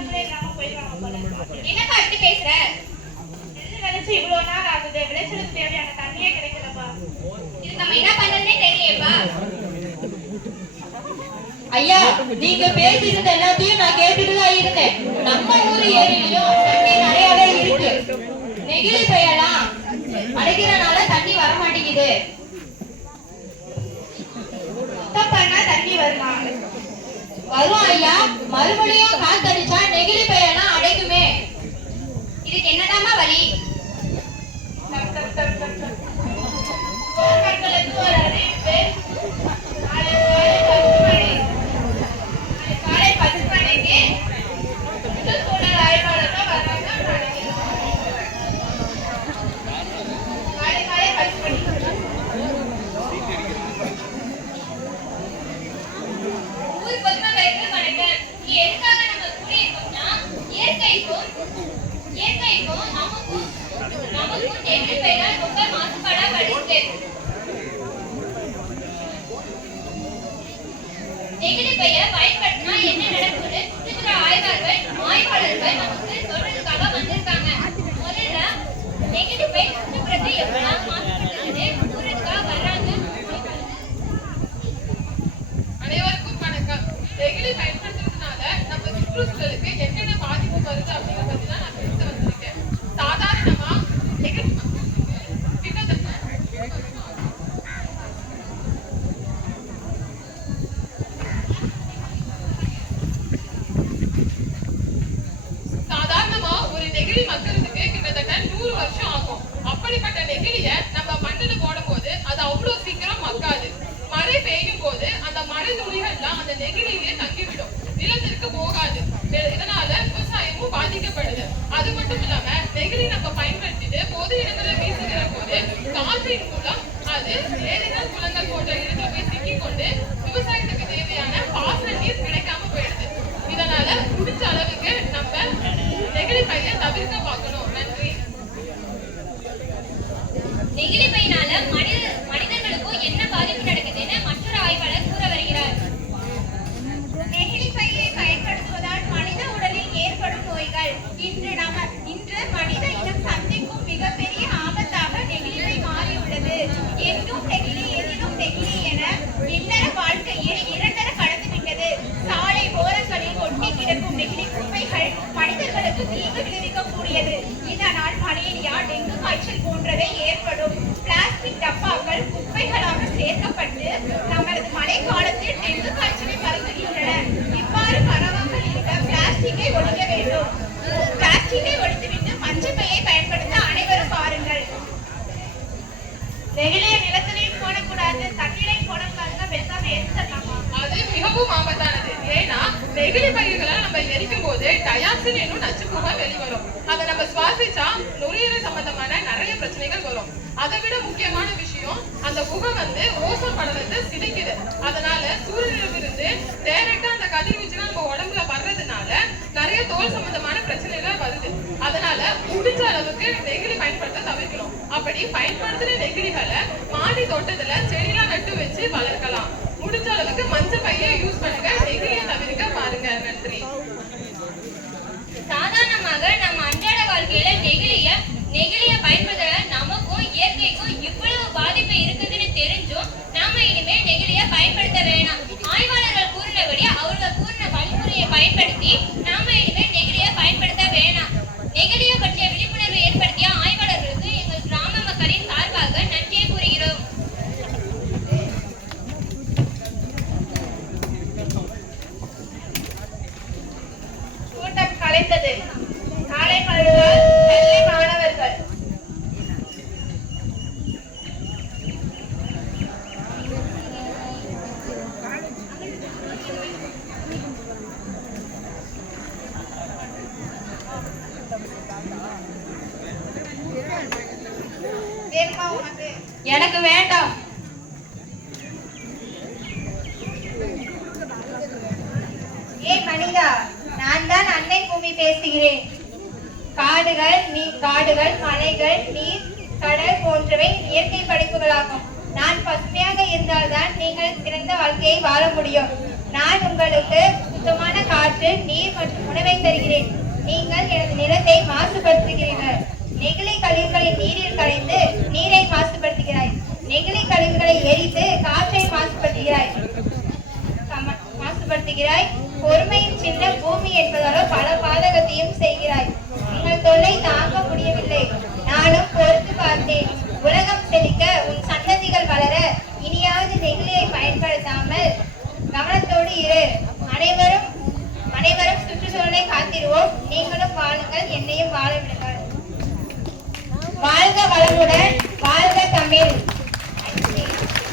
சம்பந்தமே இல்லாம போயிடுவாங்க போல. என்னப்பா இப்படி பேசுற? நெல் விளைச்சு இவ்வளவு நாள் ஆகுது, விளைச்சலுக்கு தேவையான தண்ணியே கிடைக்கலப்பா. இது நம்ம என்ன பண்ணணும்னே தெரியலையேப்பா. ஐயா, நீங்க பேசிட்டு எல்லாத்தையும் நான் கேட்டுட்டுதான் இருந்தேன். நம்ம ஊர் ஏரியிலும் தண்ணி நிறையவே இருக்கு. நெகிழி பெய்யலாம் அடைக்கிறனால தண்ணி வர மாட்டேங்குது. சுத்தம் பண்ணா தண்ணி வருமா? வரும் ஐயா. மறுபடியும் காத்தடிச்சா நெகிழி பெய்யலாம் அடைக்குமே. இதுக்கு என்னதாமா வழி? ஒரு அறிவிப்பு. காலை 10 மணிக்கு சுற்றுச்சூழல் ஆய்வாளர்கள் வர்றாங்க. காலை 10 மணிக்கு ஊர் பொதுமக்களுக்கு வணக்கம். நீ எதுக்காக நம்ம கூடியிருக்கோம்னா இயற்கைக்கும் நமக்கும் நெகிழி பையால் ரொம்ப மாசுபாடா வருது. நெகிழி பைய பயன்படுத்தினா என்ன நடக்கும்னு சுற்றுச்சூழல் ஆய்வாளர்கள் நமக்கு சொல்றதுக்காக வந்திருக்காங்க. முதல்ல நெகிழி பை சுற்றுப்புறத்தை எவ்வளவு மாசுபடுத்துறது கூறதுக்காக வர்றாங்க. அனைவருக்கும் வணக்கம். நெகிழி பயன்படுத்துறதுனால நம்ம சுற்றுச்சூழலுக்கு என்னென்ன பாதிப்பு வருது அப்படிங்கிற பத்தி தான் நான் பேச வந்திருக்கேன். சாதாரணமா ஒரு நெகிழி மக்கறதுக்கு கிட்டத்தட்ட 100 வருஷம் ஆகும். அப்படிப்பட்ட நெகிழிய நம்ம மண்ணுல போடும் போது அது அவ்வளவு சீக்கிரம் மக்காது. மழை பெய்யும் போது அந்த மழை துளிகள்லாம் அந்த நெகிழியிலே தங்கிவிடும், நிலத்திற்கு போகாது. இதனால விவசாயமும் பாதிக்கப்படுது. அது மட்டும் இல்லாம நெகிழி நம்ம பயன்படுத்திட்டு பொது இடங்களை வீசுகிற போது காற்றின் மூலம் அது ஏரிகள் குளங்கள் போன்ற இடத்துல போய் சிக்கிக் கொண்டு விவசாயத்துக்கு தேவையான பாசன நீர் கிடைக்காம போயிடுது. இதனால முடிஞ்ச அளவுக்கு நம்ம நெகிழி பையை தவிர்க்க பார்க்கணும். நன்றி. நெகிழி பையினால மனிதர்களுக்கும் என்ன பாதிப்பு நடக்குதுன்னு மற்றொரு ஆய்வாளர் கூற வருகிறார். நெகிழி பையை பயன்படுத்துவதால் மனித உடலில் ஏற்படும் நோய்கள் இன்று மனித இனம் சந்திக்கும் மிகப்பெரிய ஆபத்தாக நெகிழி பை மாறியுள்ளது. எங்கும் நெகிழி எதிலும் நெகிழி என இல்லற வாழ்க்கையில் இரண்டர கடந்துவிட்டது. சாலை ஓரங்களில் ஒட்டி கிடக்கும் நெகிழி குப்பைகள் மனிதர்களுக்கு தீங்கு விளைவிக்கக்கூடியது. இதனால் மலேரியா, டெங்கு காய்ச்சல் போன்றவை ஏற்படும். பிளாஸ்டிக் டப்பாக்கள் குப்பைகளாக சேர்க்கப்பட்டு நமது மழை காலத்தில் டெங்கு காய்ச்சலை பரவுகின்றன. இவ்வாறு பரவாமல் இருக்க பிளாஸ்டிக்கை ஒழிக்க வேண்டும். பிளாஸ்டிக்கை ஒழித்துவிட்டு மஞ்சள் பையை பயன்படுத்த அனைவரும் பாருங்கள். நெகிழிய நிலத்திலையும் போடக்கூடாது, தண்ணீரையும் போடக்கூடாதுன்னா பேசாம எரிச்சிடலாமா? அது மிகவும் ஆபத்தானது. ஏன்னா நெகிழி பைகளை நம்ம எரிக்கும் போது டயாக்சின் என்னும் நச்சு புகை வெளிவரும். அதை நம்ம சுவாசிச்சா நுரையீரல் சம்பந்தமான நிறைய பிரச்சனைகள் வரும். அதை விட முக்கியமான விஷயம், அந்த புகை ஓசோன் படலத்தை சிதைக்குது. அதனால சூரியனிலிருந்து டைரக்டா அந்த கதிர்வீச்சுகள் நம்ம உடம்புல வர்றதுனால நிறைய தோல் சம்பந்தமான பிரச்சனைகள் வருது. அதனால முடிஞ்ச அளவுக்கு நெகிழி பயன்படுத்த தவிர்க்கணும். அப்படி பயன்படுத்துற நெகிழிகளை மாடி தோட்டத்துல செடியெல்லாம் நட்டு வச்சு வளர்க்கலாம். முடிஞ்ச அளவுக்கு மஞ்சள் பையை யூஸ் பண்ணுங்க, நெகிழியை தவிர்க்க பாருங்க. நன்றி. சாதாரணமாக நம்ம அன்றாட வாழ்க்கையில நெகிழிய பயன்படுத்துற நமக்கும் இயற்கைக்கும் இவ்வளவு பாதிப்பு இருக்குதுன்னு தெரிஞ்சும் நாம இனிமேல் நெகிழிய பயன்படுத்த வேணாம். ஆய்வாளர்கள் கூறினபடி அவர்கள் கூறின வழிமுறையை பயன்படுத்தி நாம இனிமேல் நெகிழிய பயன்படுத்த வேணாம். நெகிழிய பற்றிய விழிப்புணர்வு ஏற்படுத்திய ஆய்வாளர்களுக்கு எங்கள் கிராம மக்களின் சார்பாக நன்றியை கூறுகிறோம். கூட்டம் கலைந்தது. காலை மறுநாள் பள்ளி மாணவர்கள் எனக்கு வேண்டாம். ஏ மனிதா, நான் தான் அன்னை பூமி பேசுகிறேன். காடுகள், மலைகள், நீர், கடல் போன்றவை இயற்கை படைப்புகளாகும். நான் பசுமையாக இருந்தால்தான் நீங்கள் சிறந்த வாழ்க்கையை வாழ முடியும். நான் உங்களுக்கு சுத்தமான காற்று, நீர் மற்றும் உணவை தருகிறேன். நீங்கள் எனது நிலத்தை மாசுபடுத்துகிறீர்கள். நெகிழி கழிவுகளை நீரில் கரைந்து நீரை மாசுபடுத்துகிறாய். நெகிழி கழிவுகளை எரித்து காற்றை மாசுபடுத்துகிறாய். பொறுமையின் சின்னம் பூமி என்பதாலோ பல பாதகத்தையும் செய்கிறாய். உங்கள் தொல்லை தாங்க முடியவில்லை. நானும் பொறுத்து பார்த்தேன். உலகம் செழிக்க, உன் சந்ததிகள் வளர இனியாவது நெகிழியை பயன்படுத்தாமல் கவனத்தோடு இரு. அனைவரும் சுற்றுச்சூழலை காத்திடுவோம். நீங்களும் வாழுங்கள், என்னையும் வாழ விடுங்கள். வாழ்க வளமுடன்.